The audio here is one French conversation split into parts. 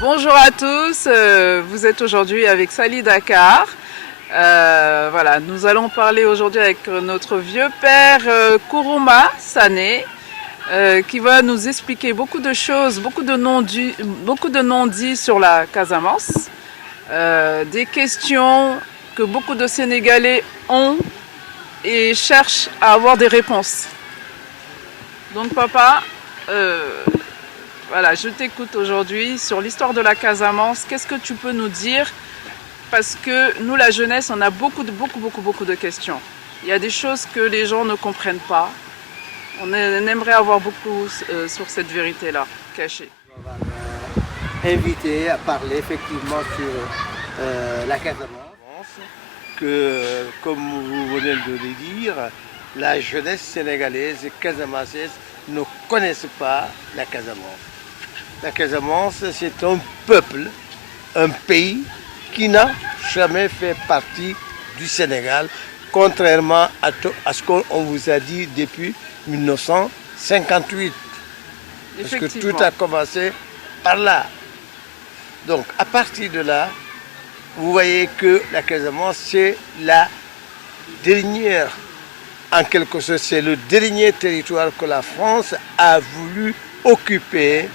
Bonjour à tous, vous êtes aujourd'hui avec Sali Dakar. Voilà, nous allons parler aujourd'hui avec notre vieux père Kourouma Sané qui va nous expliquer beaucoup de choses, beaucoup de non-dits sur la Casamance, des questions que beaucoup de Sénégalais ont et cherchent à avoir des réponses. Donc papa, voilà, je t'écoute aujourd'hui sur l'histoire de la Casamance. Qu'est-ce que tu peux nous dire? Parce que nous, la jeunesse, on a beaucoup de questions. Il y a des choses que les gens ne comprennent pas. On aimerait avoir beaucoup sur cette vérité-là, cachée. On va inviter à parler effectivement sur la Casamance, que comme vous venez de le dire, la jeunesse sénégalaise et casamançaise ne connaissent pas la Casamance. La Casamance, c'est un peuple, un pays qui n'a jamais fait partie du Sénégal, contrairement à ce qu'on vous a dit depuis 1958. Parce que tout a commencé par là. Donc, à partir de là, vous voyez que la Casamance, c'est la dernière, en quelque sorte, c'est le dernier territoire que la France a voulu occuper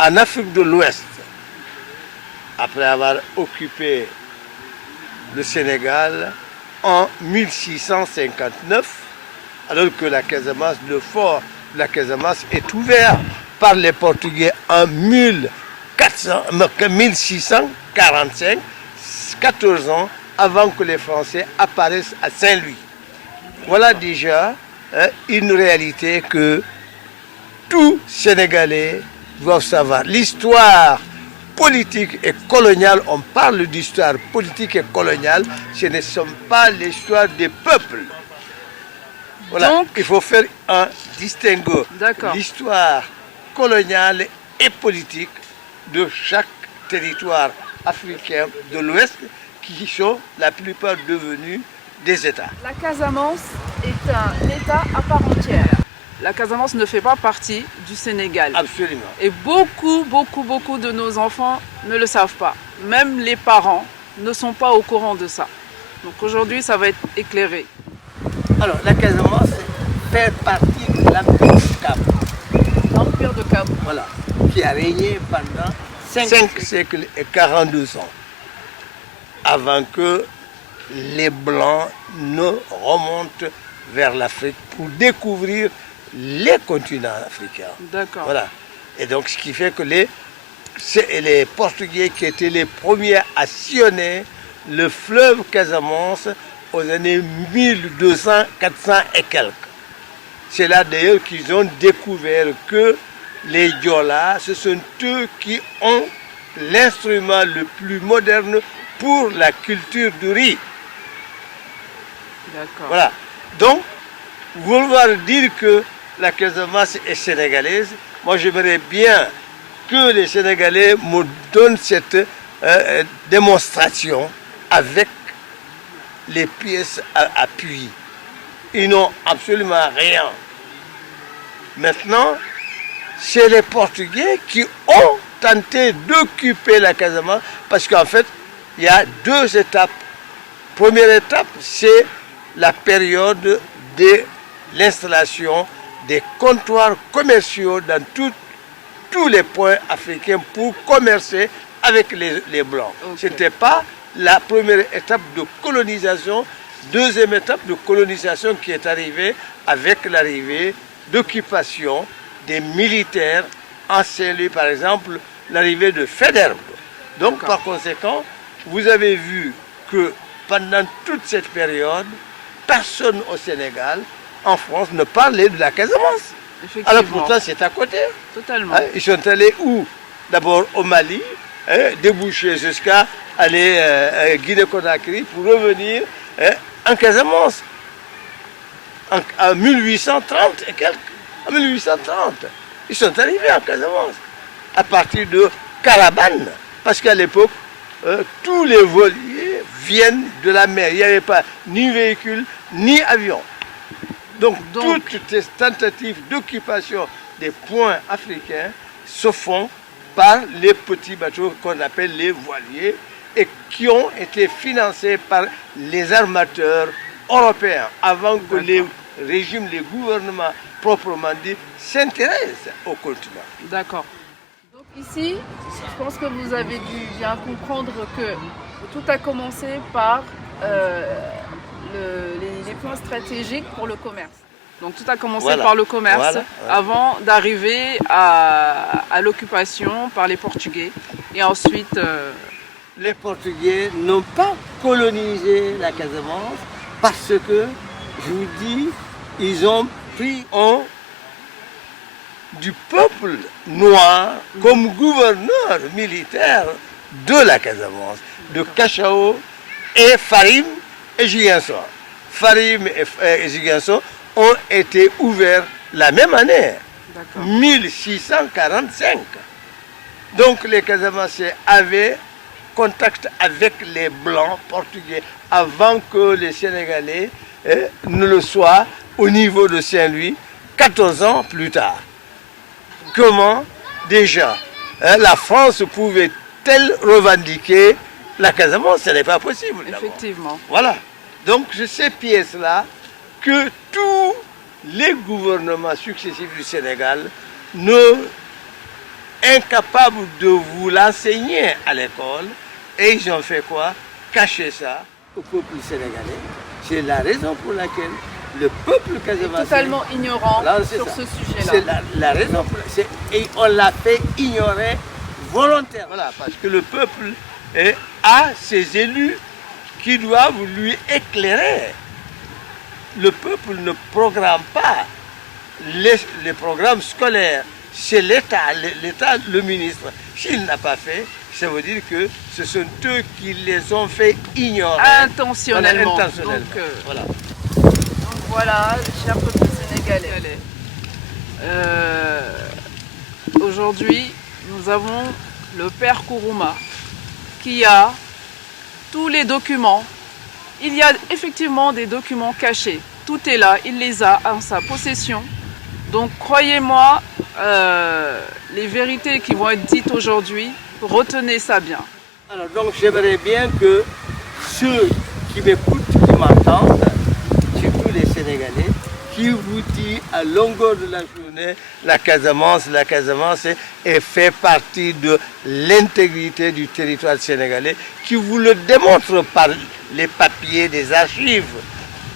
en Afrique de l'Ouest. Après avoir occupé le Sénégal en 1659, alors que la Casamance, le fort de la Casamance est ouvert par les Portugais en 1645, 14 ans avant que les Français apparaissent à Saint-Louis. Voilà déjà une réalité que tout Sénégalais doivent savoir. L'histoire politique et coloniale, on parle d'histoire politique et coloniale, ce ne sont pas l'histoire des peuples. Voilà, donc, il faut faire un distinguo. L'histoire coloniale et politique de chaque territoire africain de l'Ouest qui sont la plupart devenus des États. La Casamance est un État à part entière. La Casamance ne fait pas partie du Sénégal. Absolument. Et beaucoup de nos enfants ne le savent pas. Même les parents ne sont pas au courant de ça. Donc aujourd'hui, ça va être éclairé. Alors, la Casamance fait partie de l'Empire de Cap. L'Empire de Cap. Voilà. Qui a régné pendant 5 siècles et 42 ans. Avant que les Blancs ne remontent vers l'Afrique pour découvrir les continents africains. D'accord. Voilà. Et donc, ce qui fait que les Portugais qui étaient les premiers à sillonner le fleuve Casamance aux années 1200, 400 et quelques. C'est là d'ailleurs qu'ils ont découvert que les Diola, ce sont eux qui ont l'instrument le plus moderne pour la culture du riz. D'accord. Voilà. Donc, vouloir dire que la Casamance est sénégalaise, moi j'aimerais bien que les Sénégalais me donnent cette démonstration avec les pièces à appui. Ils n'ont absolument rien. Maintenant, c'est les Portugais qui ont tenté d'occuper la Casamance parce qu'en fait, il y a 2 étapes. Première étape, c'est la période de l'installation des comptoirs commerciaux dans tous les points africains pour commercer avec les Blancs. Okay. Ce n'était pas la première étape de colonisation. Deuxième étape de colonisation qui est arrivée avec l'arrivée d'occupation des militaires en Saint-Louis, par exemple, l'arrivée de Faidherbe. Donc, par conséquent, vous avez vu que pendant toute cette période, personne au Sénégal, en France, ne parlait de la Casamance. Alors pourtant, c'est à côté. Totalement. Ils sont allés où? D'abord au Mali, déboucher jusqu'à aller à Guinée-Conakry pour revenir en Casamance en 1830 et quelques. en 1830. Ils sont arrivés en Casamance à partir de caravanes, parce qu'à l'époque, tous les voliers viennent de la mer. Il n'y avait pas ni véhicule, ni avion. Donc toutes les tentatives d'occupation des points africains se font par les petits bateaux qu'on appelle les voiliers et qui ont été financés par les armateurs européens avant que les régimes, les gouvernements proprement dit, s'intéressent au continent. D'accord. Donc ici, je pense que vous avez dû bien comprendre que tout a commencé par les points stratégiques pour le commerce. Donc tout a commencé par le commerce avant d'arriver à l'occupation par les Portugais. Et ensuite... Les Portugais n'ont pas colonisé la Casamance parce que, je vous dis, ils ont pris du peuple noir comme gouverneur militaire de la Casamance, de Cachao et Farim et Ziguinchor. Farim et Ziguinchor ont été ouverts la même année, 1645. Donc les Casamancés avaient contact avec les Blancs portugais avant que les Sénégalais ne le soient au niveau de Saint-Louis 14 ans plus tard. Comment déjà la France pouvait-elle revendiquer la Casamance? Ce n'est pas possible. Effectivement. Voilà. Donc ces pièces-là que tous les gouvernements successifs du Sénégal ne incapables de vous l'enseigner à l'école, et ils ont fait quoi? Cacher ça au peuple sénégalais. C'est la raison pour laquelle le peuple casamancé... totalement ignorant sur ce sujet-là. C'est la raison pour laquelle... Et on l'a fait ignorer volontairement. Voilà, parce que le peuple a ses élus qui doivent lui éclairer. Le peuple ne programme pas les programmes scolaires. C'est l'État, le ministre. S'il n'a pas fait, ça veut dire que ce sont eux qui les ont fait ignorer. Intentionnellement. Voilà, Donc voilà, cher peuple sénégalais. Aujourd'hui, nous avons le père Kourouma qui a tous les documents. Il y a effectivement des documents cachés. Tout est là, il les a en sa possession. Donc croyez-moi, les vérités qui vont être dites aujourd'hui, retenez ça bien. Alors donc j'aimerais bien que ceux qui m'écoutent, qui m'entendent, surtout les Sénégalais, qui vous disent à longueur de la journée, la Casamance fait partie de l'intégrité du territoire sénégalais, qui vous le démontre par les papiers des archives.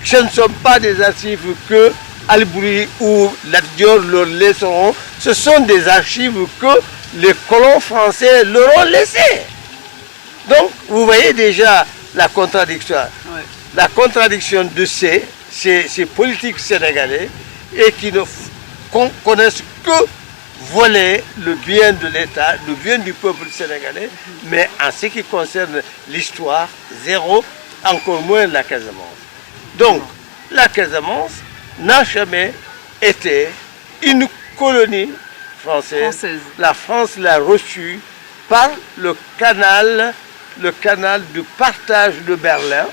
Ce ne sont pas des archives que Albouri ou Lat Dior leur laisseront, ce sont des archives que les colons français leur ont laissées. Donc, vous voyez déjà la contradiction. Ouais. La contradiction de ces politiques sénégalais et qui ne connaissent que voler le bien de l'État, le bien du peuple sénégalais, mais en ce qui concerne l'histoire, zéro, encore moins la Casamance. Donc, la Casamance n'a jamais été une colonie française. La France l'a reçue par le canal de partage de Berlin,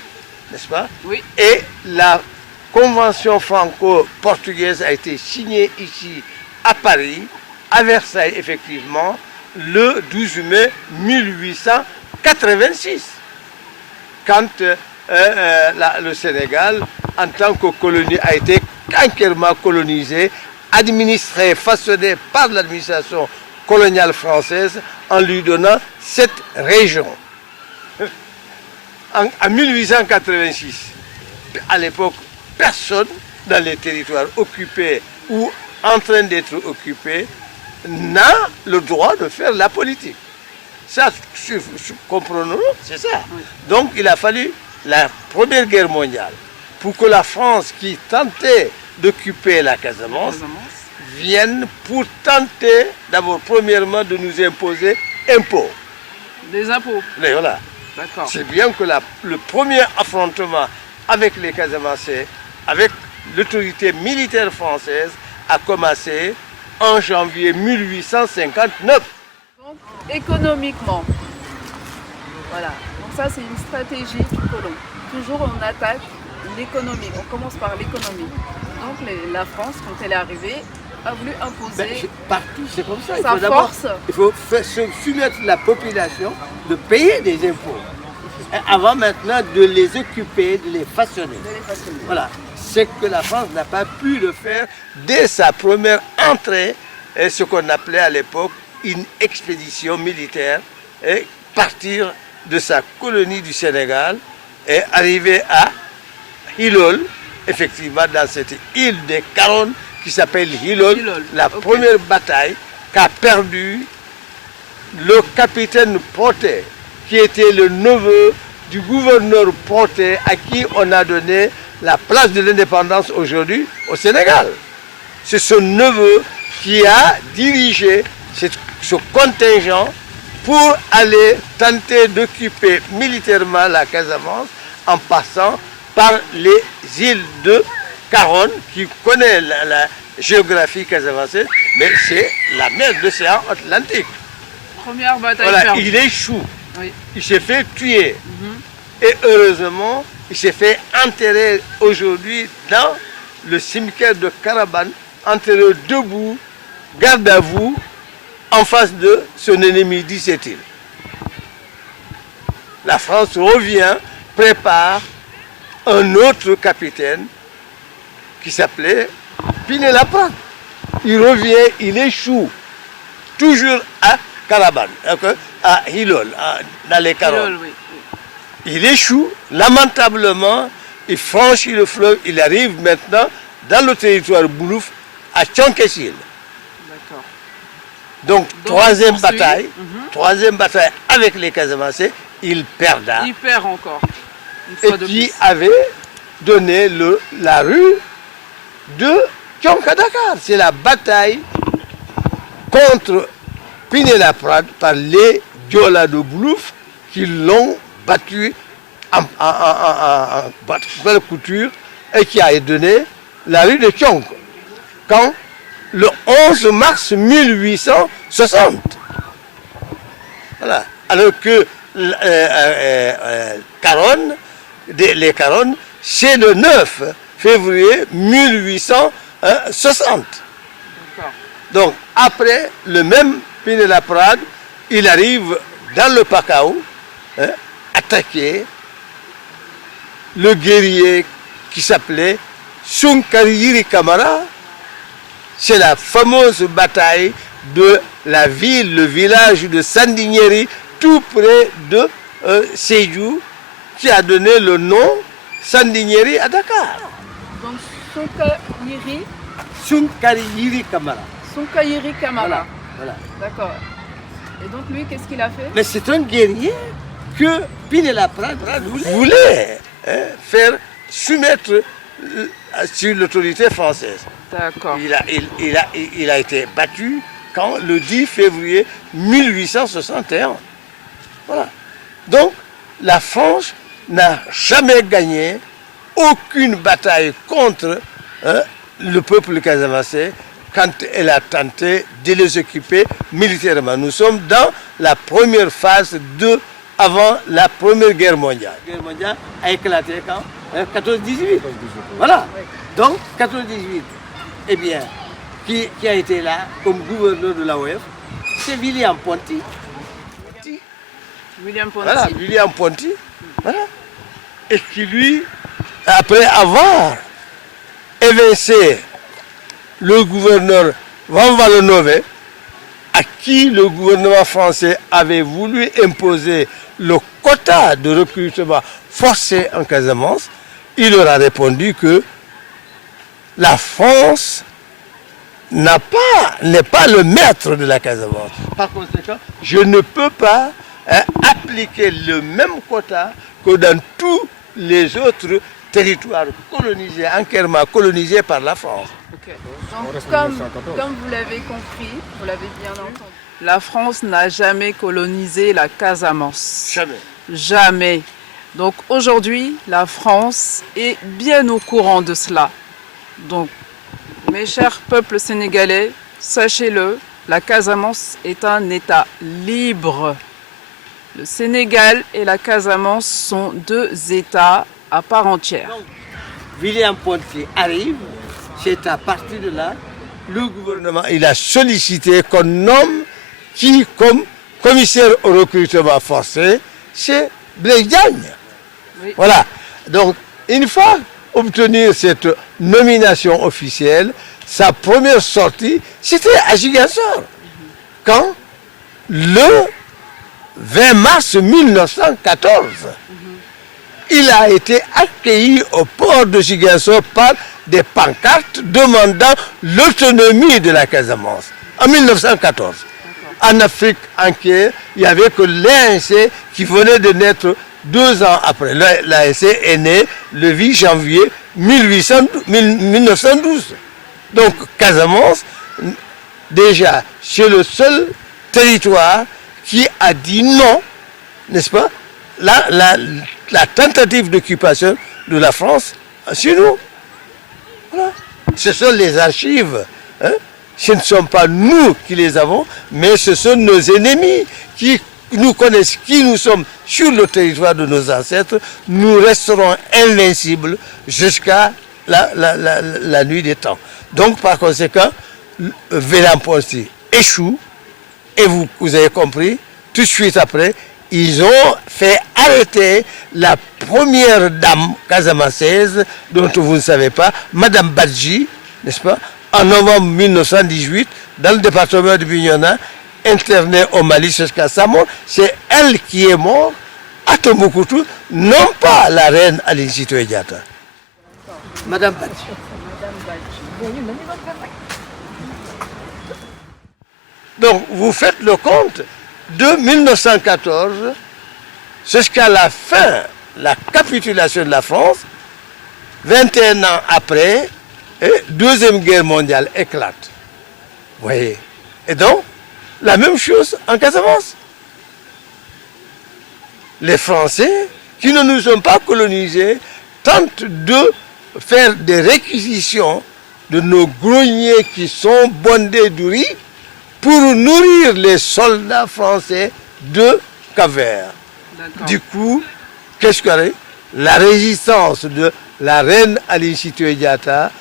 n'est-ce pas? Oui. Et la convention franco-portugaise a été signée ici à Paris, à Versailles effectivement, le 12 mai 1886. Quand le Sénégal, en tant que colonie, a été entièrement colonisé, administré, façonné par l'administration coloniale française en lui donnant cette région. En 1886, à l'époque, personne dans les territoires occupés ou en train d'être occupés n'a le droit de faire la politique. Ça, comprenons-nous, c'est ça. Oui. Donc il a fallu la Première Guerre mondiale pour que la France, qui tentait d'occuper la Casamance, vienne pour tenter, d'abord, premièrement, de nous imposer impôts. Des impôts. Mais voilà. C'est bien que le premier affrontement avec les Casamancés, avec l'autorité militaire française, a commencé en janvier 1859. Donc, économiquement, voilà. Donc ça, c'est une stratégie du colon. Toujours, on attaque l'économie. On commence par l'économie. Donc, la France, quand elle est arrivée, a voulu imposer Partout, c'est comme ça. sa force. Il faut soumettre la population de payer des impôts. Avant maintenant de les occuper, de les façonner. Voilà. C'est que la France n'a pas pu le faire dès sa première entrée, et ce qu'on appelait à l'époque une expédition militaire, et partir de sa colonie du Sénégal et arriver à Hilol, effectivement dans cette île des Carones qui s'appelle Hilol, la première bataille qu'a perdue le capitaine Protet, qui était le neveu du gouverneur Protet, à qui on a donné la place de l'indépendance aujourd'hui au Sénégal. C'est son neveu qui a dirigé ce contingent pour aller tenter d'occuper militairement la Casamance en passant par les îles de Caronne, qui connaît la géographie casamançaise, mais c'est la mer de l'océan Atlantique. Première bataille voilà, perdue. il échoue. Oui. Il s'est fait tuer. Et heureusement, il s'est fait enterrer aujourd'hui dans le cimetière de Carabane, enterré debout, garde à vous, en face de son ennemi, disait-il. La France revient, prépare un autre capitaine qui s'appelait Pinet-Laprade. Il revient, il échoue, toujours à Carabane, à Hilol, dans les Carones. Oui. Il échoue, lamentablement, il franchit le fleuve, il arrive maintenant dans le territoire Boulouf, à Tchonkessil. D'accord. Donc troisième bataille avec les Casamassés, il perdra. Il perd encore. Et qui avait donné la rue de Tchonka-Dakar. C'est la bataille contre Pinet-Laprade par les Diola de Boulouf qui l'ont battu en belle couture et qui a donné la rue de Tchonk. Quand le 11 mars 1860. Voilà. Alors que les Carones, c'est le 9 février 1860. Donc, après, le même Pinet-Laprade, il arrive dans le Pacao, attaquer le guerrier qui s'appelait Sunkariri Kamara. C'est la fameuse bataille de la ville, le village de Sandiniéry, tout près de Sédhiou, qui a donné le nom Sandiniéry à Dakar. Donc Sunkariri Kamara. Sunkariri Kamara. Voilà. D'accord. Et donc lui, qu'est-ce qu'il a fait? Mais c'est un guerrier que Pinet-Laprade voulait faire soumettre sur l'autorité française. D'accord. Il a été battu quand le 10 février 1861. Voilà. Donc, la France n'a jamais gagné aucune bataille contre le peuple casamassé quand elle a tenté de les occuper militairement. Nous sommes dans la première phase avant la Première Guerre mondiale. La Guerre mondiale a éclaté quand 14-18. Voilà. Donc, 14-18, eh bien, qui a été là comme gouverneur de l'AOF, c'est William Ponty. William Ponty. Voilà, William Ponty. Voilà. Et qui, lui, après avoir évincé le gouverneur Van Vollenhove, à qui le gouvernement français avait voulu imposer le quota de recrutement forcé en Casamance, il leur a répondu que la France n'est pas le maître de la Casamance. Par conséquent, je ne peux pas appliquer le même quota que dans tous les autres territoires colonisés, entièrement colonisés par la France. Okay. Donc, comme vous l'avez compris, vous l'avez bien entendu, la France n'a jamais colonisé la Casamance. Jamais. Jamais. Donc aujourd'hui, la France est bien au courant de cela. Donc Mes chers peuples sénégalais, sachez-le, la Casamance est un État libre. Le Sénégal et la Casamance sont deux États à part entière. Donc, William Ponty arrive, c'est à partir de là, le gouvernement il a sollicité qu'on nomme qui comme commissaire au recrutement forcé, c'est Blaise Diagne. Oui. Voilà. Donc, une fois obtenu cette nomination officielle, sa première sortie, c'était à Ziguinchor. Quand le 20 mars 1914, il a été accueilli au port de Ziguinchor par des pancartes demandant l'autonomie de la Casamance. En 1914. En Afrique entière, il n'y avait que l'ANC qui venait de naître 2 ans après. L'ANC est né le 8 janvier 1912. Donc Casamance, déjà, c'est le seul territoire qui a dit non, n'est-ce pas, la tentative d'occupation de la France chez nous. Voilà. Ce sont les archives. Hein? Ce ne sont pas nous qui les avons, mais ce sont nos ennemis qui nous connaissent, qui nous sommes sur le territoire de nos ancêtres. Nous resterons invincibles jusqu'à la nuit des temps. Donc, par conséquent, William Ponty échoue, et vous avez compris, tout de suite après, ils ont fait arrêter la première dame casamançaise, dont vous ne savez pas, Madame Badji, n'est-ce pas, en novembre 1918, dans le département de Bignona, internée au Mali jusqu'à sa mort. C'est elle qui est morte à Tombouctou, non pas la reine Aline Sitoé Diatta. Madame Badji. Donc, vous faites le compte de 1914 jusqu'à la fin, la capitulation de la France, 21 ans après, et Deuxième Guerre mondiale éclate. Vous voyez. Et donc, la même chose en Casamance. Les Français, qui ne nous ont pas colonisés, tentent de faire des réquisitions de nos greniers qui sont bondés de riz pour nourrir les soldats français de Cap-Vert. Du coup, qu'est-ce qu'il y a? La résistance de la reine Aline Sitoé Diatta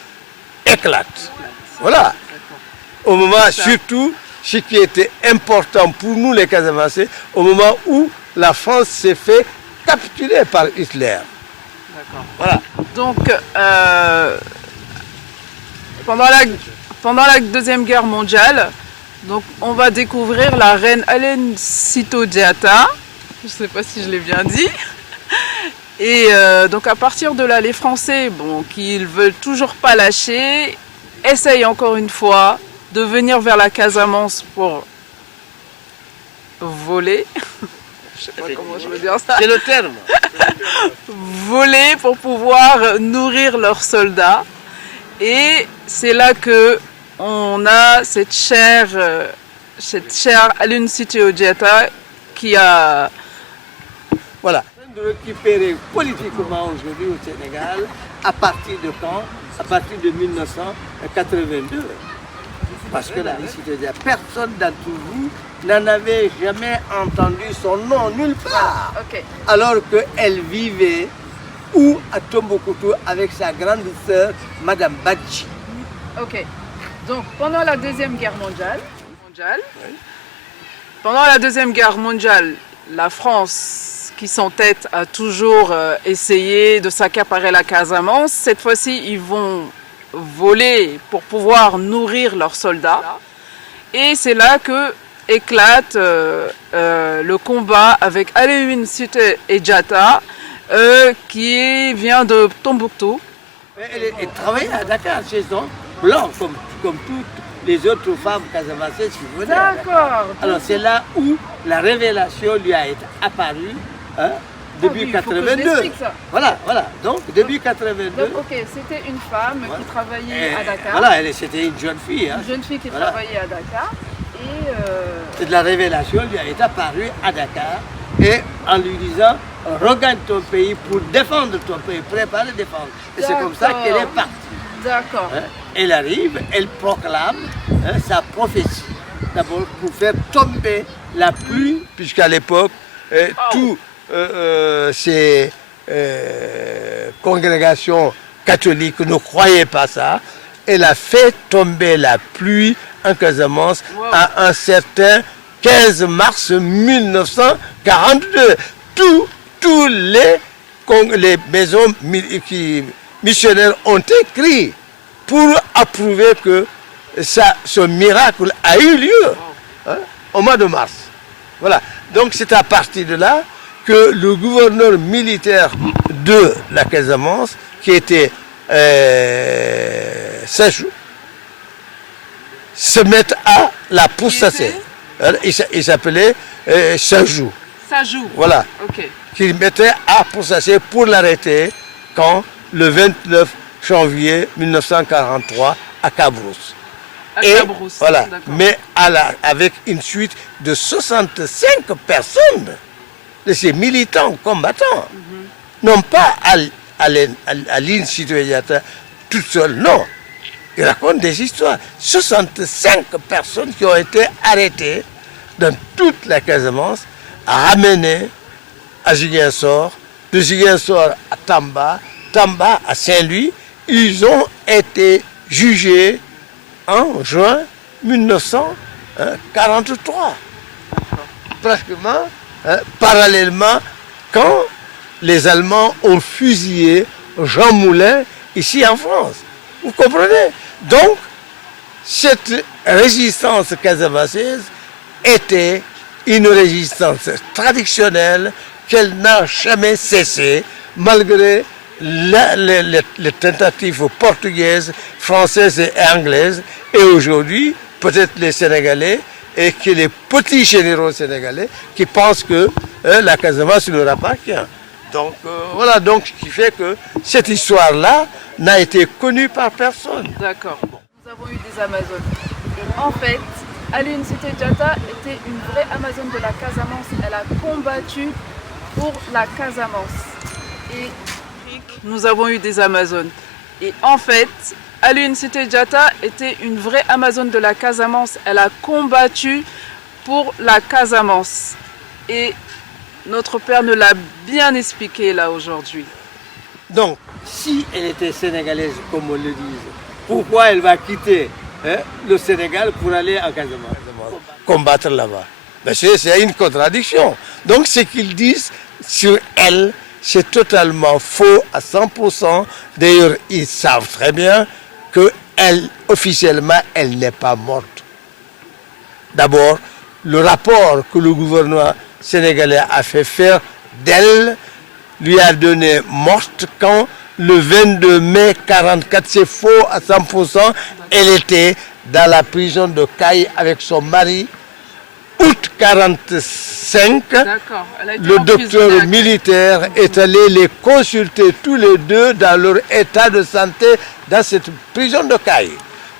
éclate. Voilà. Au moment, surtout, ce qui était important pour nous les Casamançais, au moment où la France s'est fait capturer par Hitler. Voilà. Donc, pendant la Deuxième Guerre mondiale, donc, on va découvrir la reine Aline Sitoé Diatta. Je ne sais pas si je l'ai bien dit. Et donc à partir de là, les Français, bon, qui ne veulent toujours pas lâcher, essayent encore une fois de venir vers la Casamance pour voler. Je ne sais pas comment je veux dire ça. C'est le terme. Voler pour pouvoir nourrir leurs soldats. Et c'est là que on a cette chère Aline Sitoé Diatta qui a... Voilà. De récupérer politiquement aujourd'hui au Sénégal, à partir de quand? À partir de 1982. Parce que la Sitoé Diatta, personne d'entre vous n'en avait jamais entendu son nom nulle part. Okay. Alors qu'elle vivait où à Tombouctou avec sa grande sœur, Madame Badji. Ok. Donc pendant la Deuxième Guerre mondiale, Oui. pendant la Deuxième Guerre mondiale, la France, qui s'entête, a toujours essayé de s'accaparer la Casamance. Cette fois-ci, ils vont voler pour pouvoir nourrir leurs soldats. Et c'est là que éclate le combat avec Aline Sitoé Diatta, qui vient de Tombouctou. Elle travaillait à Dakar, chez son blanc, comme toutes les autres femmes casamançaises qui venaient. D'accord. Alors c'est là où la révélation lui a été apparue, hein, début 82. Voilà. Donc début 82. Donc ok, c'était une femme qui travaillait à Dakar. Voilà, c'était une jeune fille. Hein. Une jeune fille qui travaillait à Dakar. Et la révélation lui a été apparue à Dakar. Et en lui disant, regagne ton pays pour défendre ton pays, prépare le défendre. Et c'est comme ça qu'elle est partie. D'accord. Hein? elle arrive, elle proclame sa prophétie. D'abord pour faire tomber la pluie, puisqu'à l'époque, tous ces congrégations catholiques ne croyaient pas ça. Elle a fait tomber la pluie en Casamance à un certain 15 mars 1942. Tous les maisons missionnaires ont écrit pour approuver que ce miracle a eu lieu au mois de mars. Voilà. Donc c'est à partir de là que le gouverneur militaire de la Casamance, qui était Sajou, se met à la pourchasser. Il s'appelait Sajou. Sajou. Voilà. Ok. Qu'il mettait à pourchasser pour l'arrêter quand le 29 janvier 1943 à Cabrousse. Cabrousse, voilà. Mais avec une suite de 65 personnes de ces militants combattants, non pas à l'île citoyenne toute seule, non. Ils racontent des histoires. 65 personnes qui ont été arrêtées dans toute la Casamance, ramenées à Ziguinchor, de Ziguinchor à Tamba, Tamba à Saint-Louis. Ils ont été jugés en juin 1943. Pratiquement, parallèlement, quand les Allemands ont fusillé Jean Moulin ici en France. Vous comprenez? Donc, cette résistance casamançaise était une résistance traditionnelle qu'elle n'a jamais cessé, malgré les tentatives portugaises, françaises et anglaises, et aujourd'hui, peut-être les Sénégalais, et que les petits généraux sénégalais qui pensent que la Casamance leur appartient. Donc voilà, donc ce qui fait que cette histoire-là n'a été connue par personne. D'accord. Nous avons eu des Amazones. En fait, Aline Sitoé Diatta était une vraie Amazone de la Casamance. Elle a combattu pour la Casamance. Et nous avons eu des Amazones. Et en fait, Aline Sitoé Diatta était une vraie Amazone de la Casamance. Elle a combattu pour la Casamance. Et notre père nous l'a bien expliqué là aujourd'hui. Donc, si elle était sénégalaise, comme on le dit, pourquoi elle va quitter le Sénégal pour aller en Casamance? Combattre là-bas. C'est une contradiction. Donc, ce qu'ils disent sur elle, c'est totalement faux à 100%. D'ailleurs, ils savent très bien qu'elle, officiellement, elle n'est pas morte. D'abord, le rapport que le gouvernement sénégalais a fait faire d'elle lui a donné morte quand le 22 mai 1944, c'est faux à 100%, elle était dans la prison de Caille avec son mari. Août 1945, le docteur militaire est allé les consulter tous les deux dans leur état de santé dans cette prison de Caille,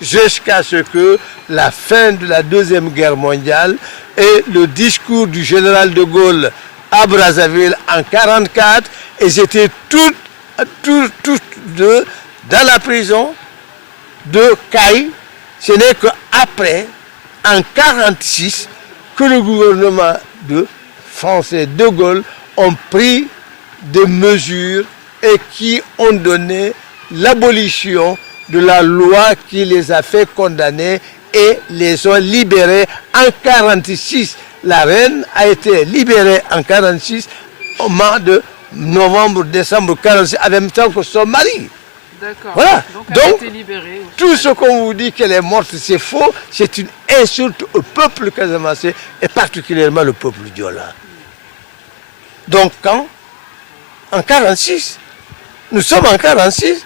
jusqu'à ce que la fin de la Deuxième Guerre mondiale et le discours du général de Gaulle à Brazzaville en 1944, ils étaient tous deux dans la prison de Caille. Ce n'est qu'après, en 1946, que le gouvernement français de Gaulle ont pris des mesures et qui ont donné l'abolition de la loi qui les a fait condamner et les ont libérés en 1946. La reine a été libérée en 1946 au mois de novembre-décembre 1946, en même temps que son mari. D'accord. Voilà. Donc, elle a été libérée. Tout ce qu'on vous dit qu'elle est morte, c'est faux. C'est une insulte au peuple casamancé et particulièrement le peuple diola. Donc quand? En 1946. Nous sommes en 1946.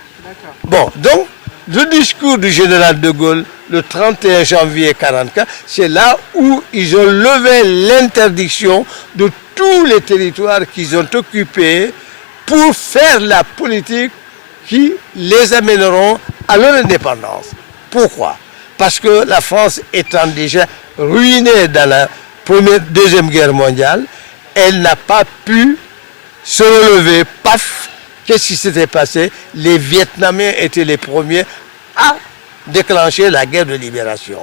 Bon, donc, le discours du général de Gaulle, le 31 janvier 1944, c'est là où ils ont levé l'interdiction de tous les territoires qu'ils ont occupés pour faire la politique qui les amèneront à leur indépendance. Pourquoi? Parce que la France étant déjà ruinée dans la Deuxième Guerre mondiale, elle n'a pas pu se relever. Paf! Qu'est-ce qui s'était passé? Les Vietnamiens étaient les premiers à déclencher la guerre de libération.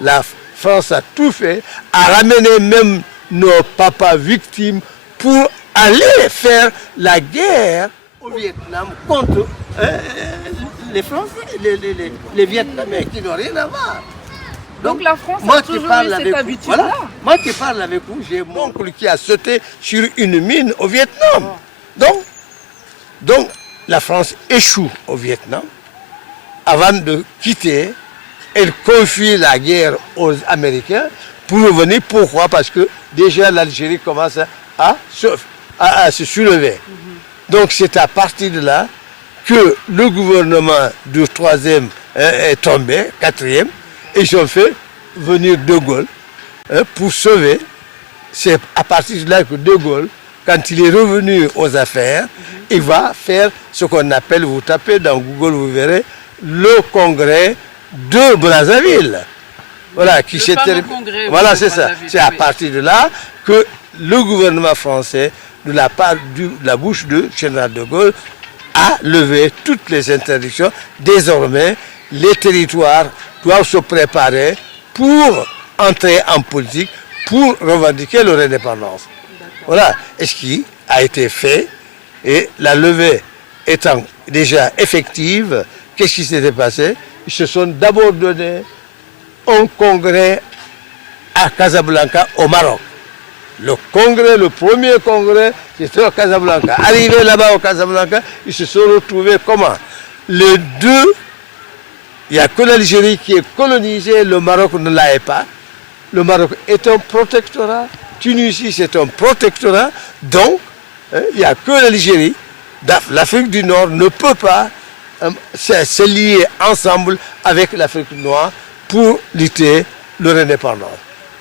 La France a tout fait, a ramené même nos papas victimes pour aller faire la guerre au Vietnam contre les Français, les Vietnamiens qui n'ont rien à voir. Donc la France a toujours eu cette habitude-là. Voilà, moi qui parle avec vous, j'ai mon oncle qui a sauté sur une mine au Vietnam. Donc la France échoue au Vietnam. Avant de quitter, elle confie la guerre aux Américains pour revenir. Pourquoi? Parce que déjà l'Algérie commence à se soulever. Donc c'est à partir de là que le gouvernement du troisième est tombé, quatrième, et ils ont fait venir De Gaulle pour sauver. C'est à partir de là que De Gaulle, quand il est revenu aux affaires, il va faire ce qu'on appelle, vous tapez dans Google, vous verrez, le congrès de Brazzaville. Voilà, qui s'est terminé. Voilà, c'est ça. C'est à partir de là que le gouvernement français, de la bouche du général de Gaulle, a levé toutes les interdictions. Désormais, les territoires doivent se préparer pour entrer en politique, pour revendiquer leur indépendance. Voilà, et ce qui a été fait, et la levée étant déjà effective, qu'est-ce qui s'était passé? Ils se sont d'abord donné un congrès à Casablanca, au Maroc. Le premier congrès, c'était au Casablanca. Arrivé là-bas au Casablanca, ils se sont retrouvés comment? Les deux, il n'y a que l'Algérie qui est colonisée, le Maroc ne l'est pas. Le Maroc est un protectorat, Tunisie c'est un protectorat, donc il n'y a que l'Algérie. L'Afrique du Nord ne peut pas se lier ensemble avec l'Afrique noire pour lutter leur indépendance.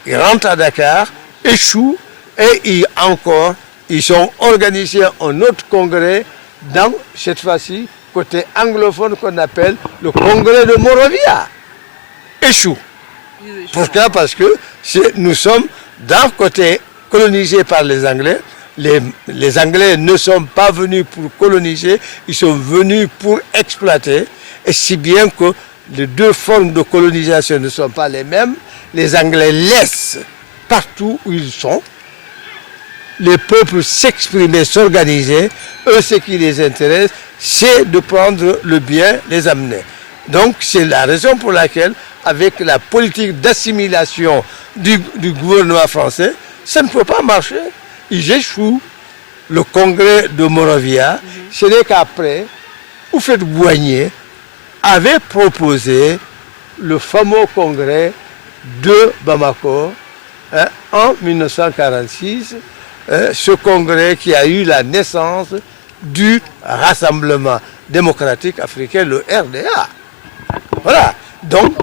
Ils rentrent à Dakar, échouent, et ils ont organisé un autre congrès dans, cette fois-ci, côté anglophone qu'on appelle le congrès de Monrovia. Échoue. Pourquoi? Parce que nous sommes d'un côté colonisés par les Anglais. Les Anglais ne sont pas venus pour coloniser, ils sont venus pour exploiter. Et si bien que les deux formes de colonisation ne sont pas les mêmes, les Anglais laissent partout où ils sont les peuples s'exprimer, s'organiser. Eux, ce qui les intéresse, c'est de prendre le bien, les amener. Donc, c'est la raison pour laquelle, avec la politique d'assimilation du gouvernement français, ça ne peut pas marcher. Ils échouent. Le congrès de Monrovia, ce n'est qu'après, Houphouët-Boigny avait proposé le fameux congrès de Bamako en 1946, ce congrès qui a eu la naissance du Rassemblement démocratique africain, le RDA. Voilà, donc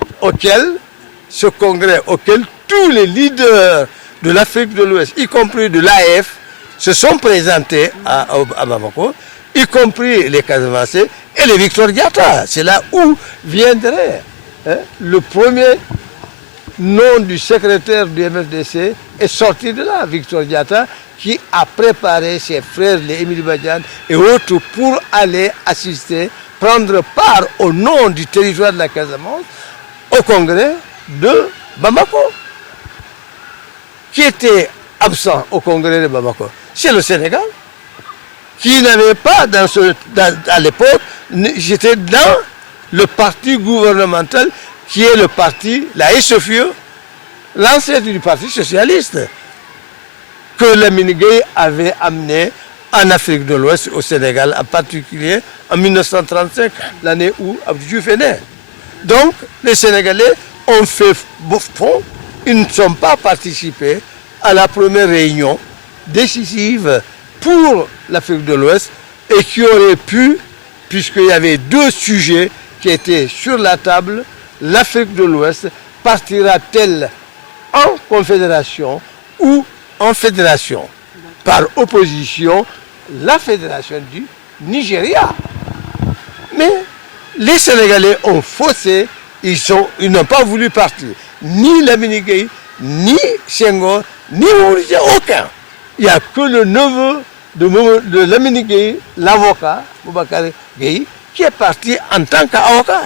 ce congrès auquel tous les leaders de l'Afrique de l'Ouest, y compris de l'AF, se sont présentés à Bamako, y compris les Casamançais et les Victor Diatta. C'est là où viendrait le premier nom du secrétaire du MFDC est sorti de là, Victor Diatta, qui a préparé ses frères, les Émile Badiane et autres, pour aller assister, prendre part au nom du territoire de la Casamance au congrès de Bamako. Qui était absent au congrès de Bamako? C'est le Sénégal, qui n'avait pas, à l'époque, j'étais dans le parti gouvernemental, qui est le parti, la SFIE, l'ancêtre du parti socialiste, que Lamine Gueye avait amené en Afrique de l'Ouest, au Sénégal, en particulier en 1935, l'année où Abdou Diouf est né. Donc, les Sénégalais ont fait fond, ils ne sont pas participés à la première réunion décisive pour l'Afrique de l'Ouest et qui aurait pu, puisqu'il y avait deux sujets qui étaient sur la table, l'Afrique de l'Ouest partira-t-elle en confédération ou en fédération? Par opposition, la fédération du Nigeria. Mais les Sénégalais ont faussé, ils n'ont pas voulu partir. Ni Lamine Gueye, ni Senghor, ni Maurice, aucun. Il n'y a que le neveu de Lamine Gueye, l'avocat, Boubacar Gueye, qui est parti en tant qu'avocat.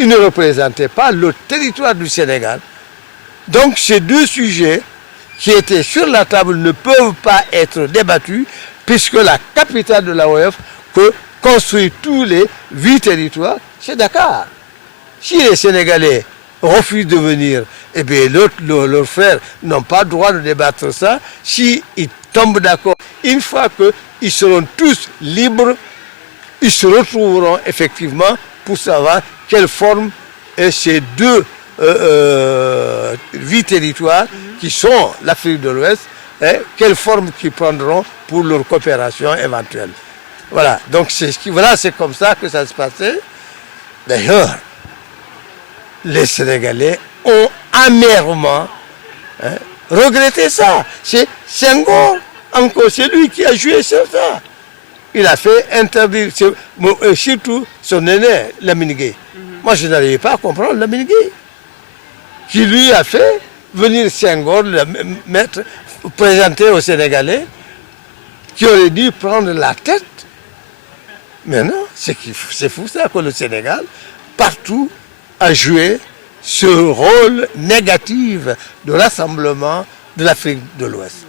il ne représentait pas le territoire du Sénégal. Donc ces deux sujets qui étaient sur la table ne peuvent pas être débattus puisque la capitale de l'AOF que construit tous les 8 territoires, c'est Dakar. Si les Sénégalais refusent de venir, eh bien leurs frères n'ont pas le droit de débattre ça. S'ils tombent d'accord, une fois qu'ils seront tous libres, ils se retrouveront effectivement pour savoir quelle forme est ces deux 8 territoires qui sont l'Afrique de l'Ouest, quelle forme qu'ils prendront pour leur coopération éventuelle. Voilà, donc c'est comme ça que ça se passait. D'ailleurs, les Sénégalais ont amèrement regretté ça. C'est Senghor, encore, c'est lui qui a joué sur ça. Il a fait interdire, surtout son aîné, Lamine Gueye. Moi, je n'arrivais pas à comprendre Lamine Gueye, qui lui a fait venir Senghor, le présenter aux Sénégalais, qui aurait dû prendre la tête. Mais non, c'est fou ça que le Sénégal, partout, a joué ce rôle négatif de rassemblement de l'Afrique de l'Ouest.